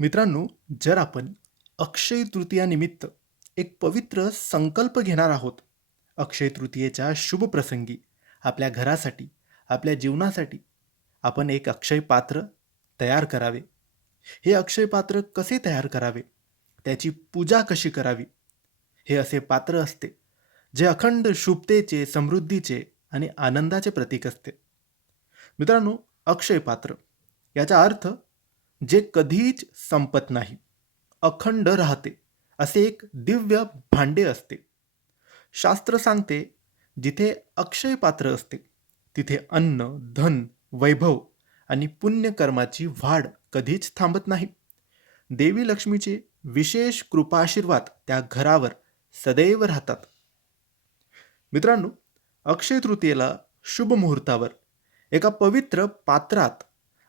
मित्रांनो जर आपण अक्षय तृतीयानिमित्त एक पवित्र संकल्प घेणार आहोत अक्षय तृतीयेच्या शुभ प्रसंगी आपल्या घरासाठी आपल्या जीवनासाठी आपण एक अक्षय पात्र तयार करावे. हे अक्षय पात्र कसे तयार करावे? त्याची पूजा कशी करावी? हे असे पात्र असते जे अखंड शुभतेचे समृद्धीचे आणि आनंदाचे प्रतीक असते. मित्रांनो अक्षय पात्र याचा अर्थ जे कधीच संपत नाही अखंड राहते असे एक दिव्य भांडे असते. शास्त्र सांगते जिथे अक्षय पात्र असते तिथे अन्न धन वैभव आणि पुण्यकर्माची वाढ कधीच थांबत नाही. देवी लक्ष्मीचे विशेष कृपाशीर्वाद त्या घरावर सदैव राहतात. मित्रांनो अक्षय तृतीयेला शुभ मुहूर्तावर एका पवित्र पात्रात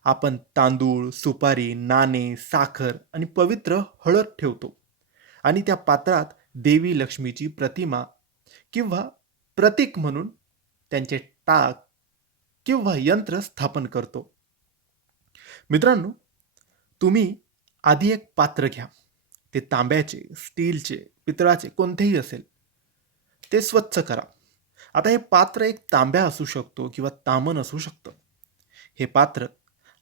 आपण तांदूळ सुपारी नाणे साखर आणि पवित्र हळद ठेवतो. आणि त्या पात्रात देवी लक्ष्मीची प्रतिमा किंवा प्रतीक म्हणून त्यांचे टाक किंवा यंत्र स्थापन करतो. मित्रांनो तुम्ही आधी एक पात्र घ्या. ते तांब्याचे स्टीलचे पितळाचे कोणतेही असेल ते स्वच्छ करा. आता हे पात्र एक तांब्या असू शकतो किंवा तामन असू शकतं. हे पात्र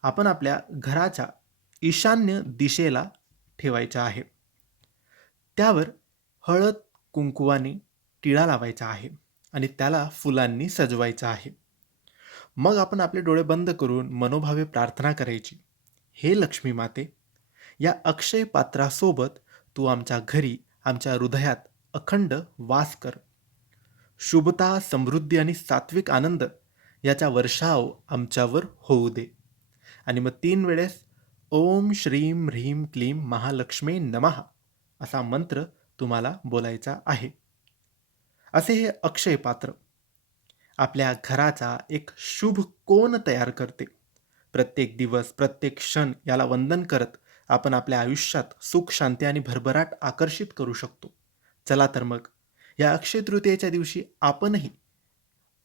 आपण आपल्या घराच्या ईशान्य दिशेला ठेवायचा आहे. त्यावर हळद कुंकुवाने टिळा लावायचा आहे आणि त्याला फुलांनी सजवायचं आहे. मग आपण आपले डोळे बंद करून मनोभावे प्रार्थना करायची. हे लक्ष्मी माते या अक्षय पात्रासोबत तू आमच्या घरी आमच्या हृदयात अखंड वास कर. शुभता समृद्धी आणि सात्विक आनंद याचा वर्षाव आमच्यावर होऊ दे. आणि मग तीन वेळेस ओम श्रीम ह्रीम क्लीम महालक्ष्मी नमः असा मंत्र तुम्हाला बोलायचा आहे. असे हे अक्षय पात्र आपल्या घराचा एक शुभ कोण तयार करते. प्रत्येक दिवस प्रत्येक क्षण याला वंदन करत आपण आपल्या आयुष्यात सुख शांती आणि भरभराट आकर्षित करू शकतो. चला तर मग या अक्षय तृतीयेच्या दिवशी आपणही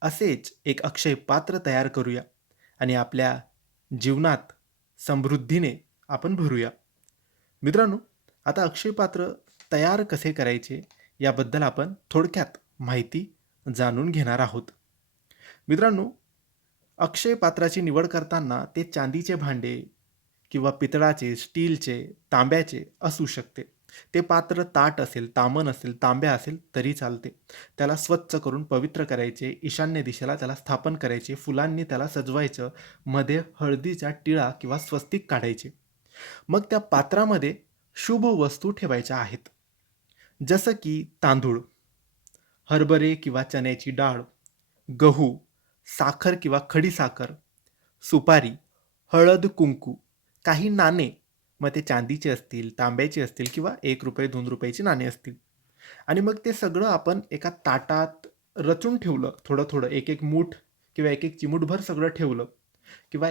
असेच एक अक्षय पात्र तयार करूया आणि आपल्या जीवनात समृद्धीने आपण भरूया. मित्रांनो आता अक्षयपात्र तयार कसे करायचे याबद्दल आपण थोडक्यात माहिती जाणून घेणार आहोत. मित्रांनो अक्षय पात्राची निवड करताना ते चांदीचे भांडे किंवा पितळाचे स्टीलचे तांब्याचे असू शकते. ते पात्र ताट असेल तामन असेल तांब्या असेल तरी चालते. त्याला स्वच्छ करून पवित्र करायचे ईशान्य दिशेला त्याला स्थापन करायचे फुलांनी त्याला सजवायचं मध्ये हळदीचा टिळा किंवा स्वस्तिक काढायचे. मग त्या पात्रामध्ये शुभ वस्तू ठेवायच्या आहेत. जसं की तांदूळ हरभरे किंवा चण्याची डाळ गहू साखर किंवा खडीसाखर सुपारी हळद कुंकू काही नाणे मग ते चांदीचे असतील तांब्याचे असतील किंवा एक रुपये दोन रुपयाची नाणे असतील. आणि मग ते सगळं आपण एका ताटात रचून ठेवलं थोडं थोडं एक एक मूठ किंवा एक एक चिमूटभर सगळं ठेवलं किंवा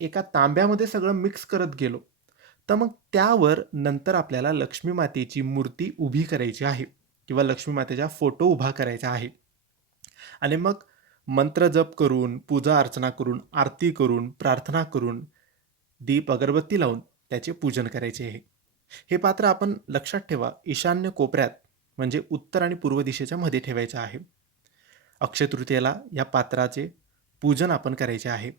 एका तांब्यामध्ये सगळं मिक्स करत गेलो तर मग त्यावर नंतर आपल्याला लक्ष्मी मातेची मूर्ती उभी करायची आहे किंवा लक्ष्मी मातेचा फोटो उभा करायचा आहे. आणि मग मंत्र जप करून पूजा अर्चना करून आरती करून प्रार्थना करून दीप अगरबत्ती लावून त्याचे पूजन करायचे आहे. हे पात्र आपण लक्षात ठेवा ईशान्य कोपऱ्यात म्हणजे उत्तर आणि पूर्व दिशेच्या मध्ये ठेवायचं आहे. अक्षय तृतीयेला या पात्राचे पूजन आपण करायचे आहे.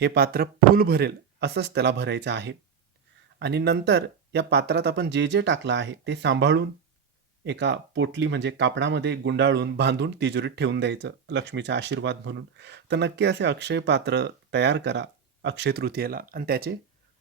हे पात्र फुल भरेल असंच त्याला भरायचं आहे. आणि नंतर या पात्रात आपण जे जे टाकलं आहे ते सांभाळून एका पोटली म्हणजे कापडामध्ये गुंडाळून बांधून तिजोरीत ठेवून द्यायचं लक्ष्मीचा आशीर्वाद म्हणून. तर नक्की असे अक्षय पात्र तयार करा अक्षय तृतीयेला. आणि त्याचे